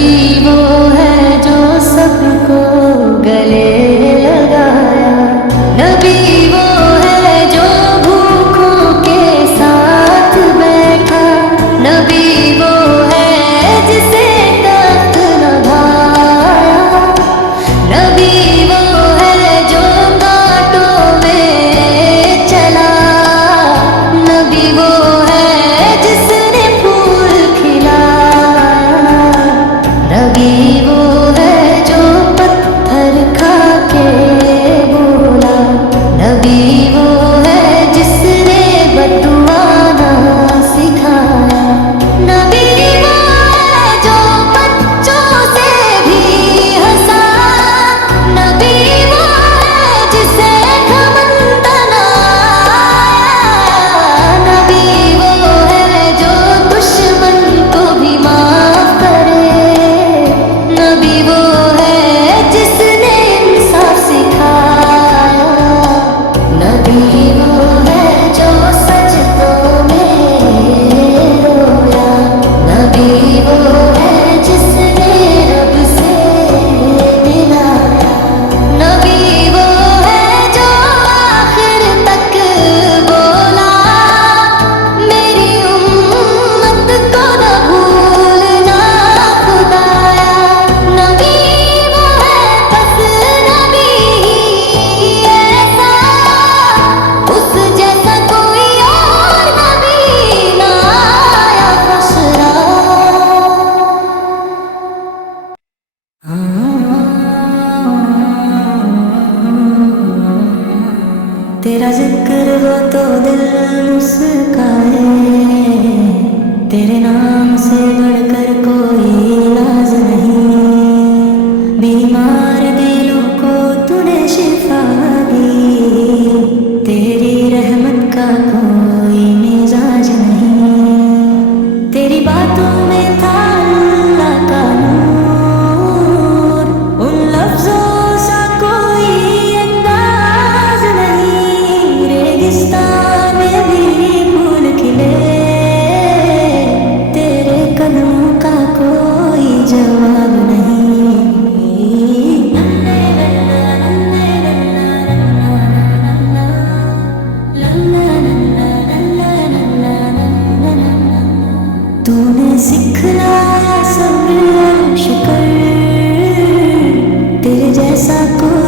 नबी वो है जो सबको गले लगाया। नबी वो है जो भूखों के साथ बैठा। नबी वो है जिसे तख्त न भाया। नबी वो है जो कांटों में चला। नबी वो है जिसने फूल खिलाया। नबी वो है जो पत्थर खा के बोला। नबी वो है जिसने बदुआ ना सिखाया। नबी वो है जो बच्चों से भी हंसा। नबी वो है जिसे घमंड ना आया। नबी वो है जो दुश्मन को भी माफ करे। नबी वो है जिसने इंसाफ सिखाया। नबी वो है जो सजदों में रोया। नबी वो है जिसने रब से मिलाया। नबी वो है जो आखिर तक बोला, मेरी उम्मत को न भूलना खुदाया। नबी वो है बस नबी ही ऐसा, उस जैसा कोई और नबी ना आया खसरा। तेरा जिक्र हो तो दिल मुस्काए। तेरे नाम से बढ़कर कोई इलाज नहीं। बीमार दिलों को तूने शिफा दी। तेरी रहमत का कोई मिजाज नहीं। तेरी बातों में था अल्लाह का नूर। उन लफ्जों सा कोई अंदाज नहीं। रेगिस्तान में भी फूल खिले। तेरे कदमों का कोई जवाब नहीं। तूने सिखलाया सब्र और शुक्र। तेरे जैसा कोई